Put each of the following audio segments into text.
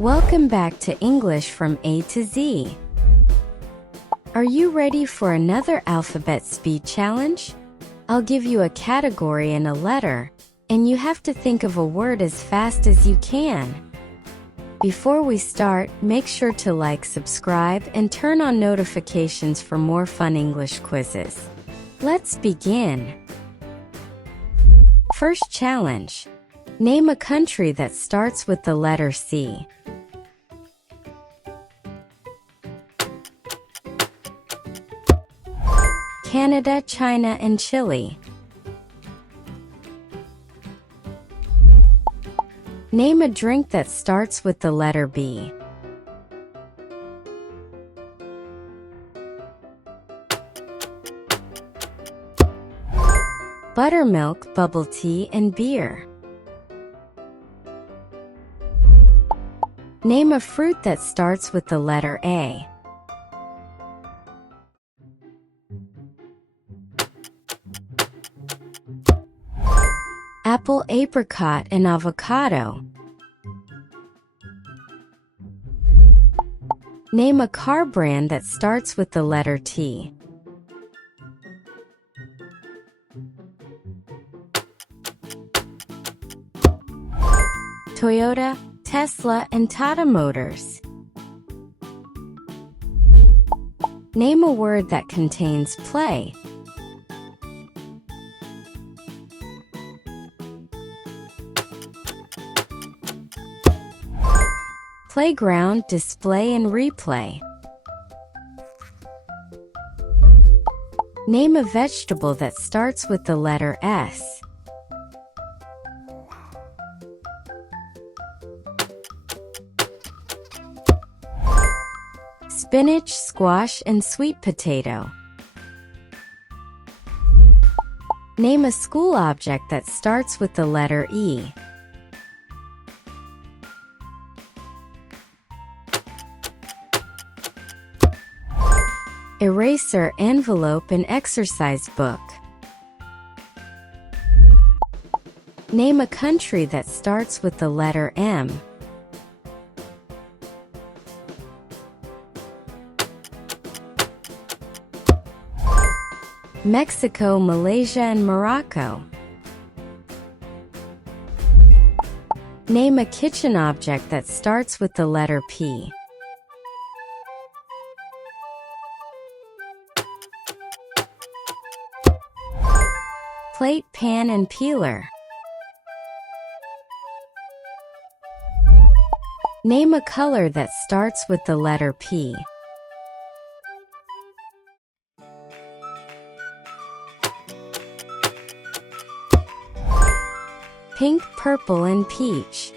Welcome back to English from A to Z. Are you ready for another alphabet speed challenge? I'll give you a category and a letter, and you have to think of a word as fast as you can. Before we start, make sure to like, subscribe, and turn on notifications for more fun English quizzes. Let's begin. First challenge. Name a country that starts with the letter C. Canada, China, and Chile. Name a drink that starts with the letter B. Buttermilk, bubble tea, and beer. Name a fruit that starts with the letter A. Apple, apricot, and avocado. Name a car brand that starts with the letter T. Toyota, Tesla, and Tata Motors. Name a word that contains play. Playground, display, and replay. Name a vegetable that starts with the letter S. Spinach, squash, and sweet potato. Name a school object that starts with the letter E. Eraser, envelope, and exercise book. Name a country that starts with the letter M. Mexico, Malaysia, and Morocco. Name a kitchen object that starts with the letter P. Plate, pan, and peeler. Name a color that starts with the letter P. Pink, purple, and peach.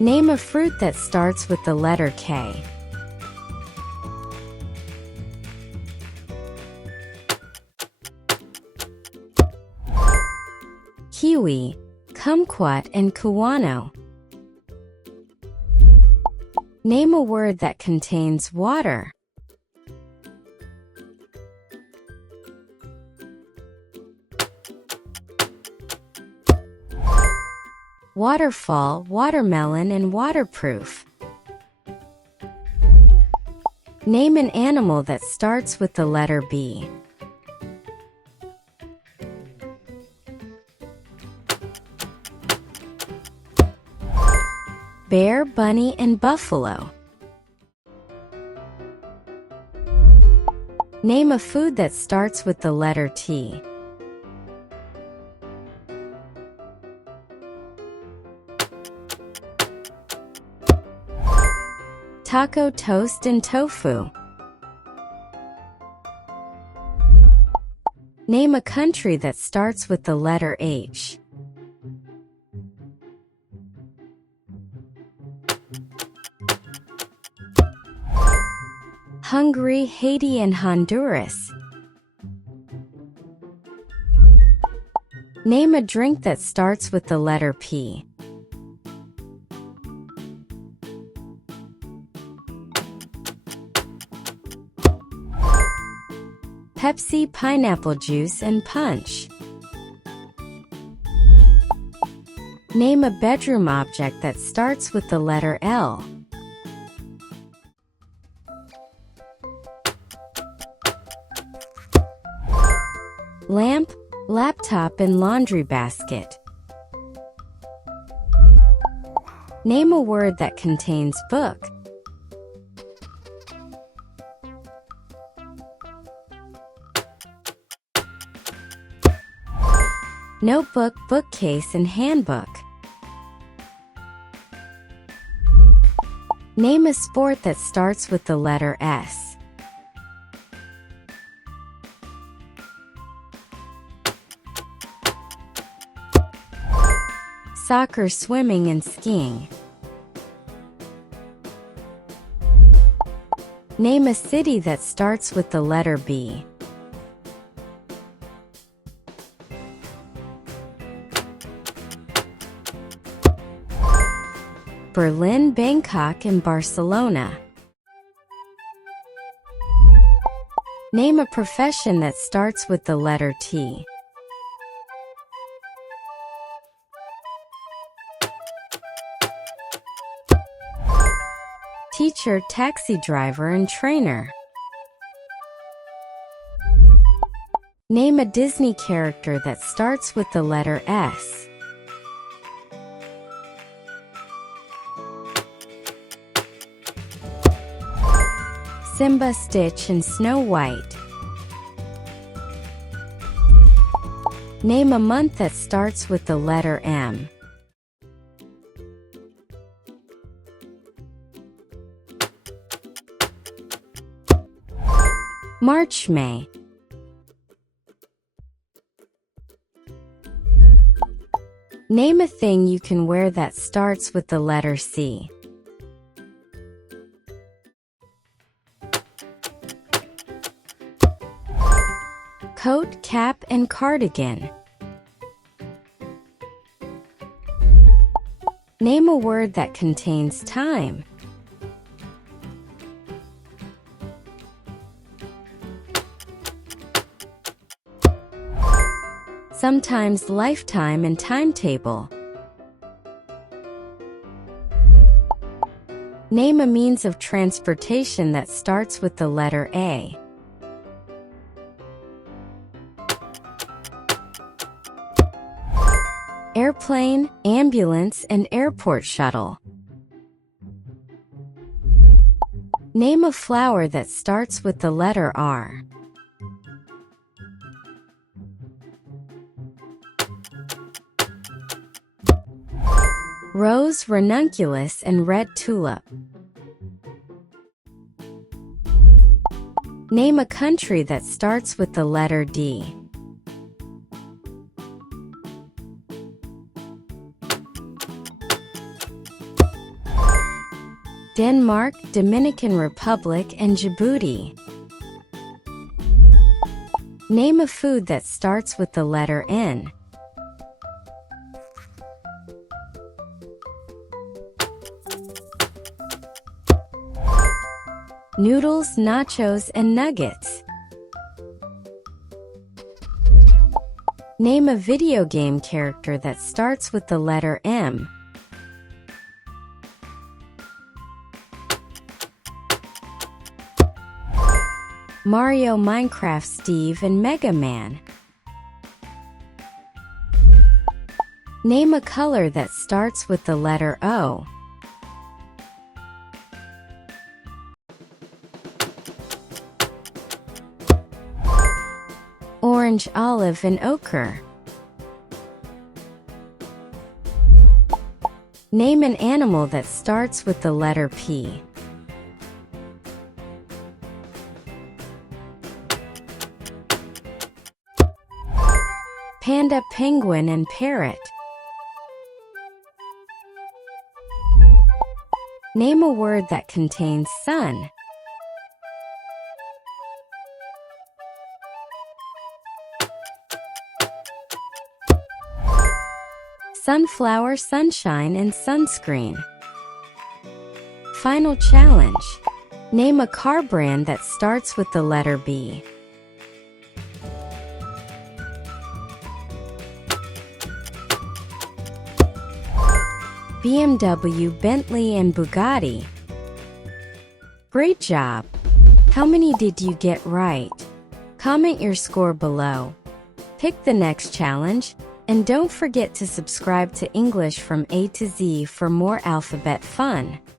Name a fruit that starts with the letter K. Kiwi, kumquat, and guano. Name a word that contains water. Waterfall, watermelon, and waterproof. Name an animal that starts with the letter B. Bear, bunny, and buffalo. Name a food that starts with the letter T. Taco, toast, and tofu. Name a country that starts with the letter H. Hungary, Haiti, and Honduras. Name a drink that starts with the letter P. Pepsi, pineapple juice, and punch. Name a bedroom object that starts with the letter L. Lamp, laptop, and laundry basket. Name a word that contains book. Notebook, bookcase, and handbook. Name a sport that starts with the letter S. Soccer, swimming, and skiing. Name a city that starts with the letter B. Berlin, Bangkok, and Barcelona. Name a profession that starts with the letter T. Teacher, taxi driver, and trainer. Name a Disney character that starts with the letter S. Simba, Stitch, and Snow White. Name a month that starts with the letter M. March, May. Name a thing you can wear that starts with the letter C. Coat, cap, and cardigan. Name a word that contains time. Sometimes, lifetime, and timetable. Name a means of transportation that starts with the letter A. Airplane, ambulance, and airport shuttle. Name a flower that starts with the letter R. Rose, ranunculus, and red tulip. Name a country that starts with the letter D. Denmark, Dominican Republic, and Djibouti. Name a food that starts with the letter N. Noodles, nachos, and nuggets. Name a video game character that starts with the letter M. Mario, Minecraft, Steve, and Mega Man. Name a color that starts with the letter O. Orange, olive, and ochre. Name an animal that starts with the letter P. Panda, penguin, and parrot. Name a word that contains sun. Sunflower, sunshine, and sunscreen. Final challenge. Name a car brand that starts with the letter B. BMW, Bentley, and Bugatti. Great job! How many did you get right? Comment your score below. Pick the next challenge, and don't forget to subscribe to English from A to Z for more alphabet fun.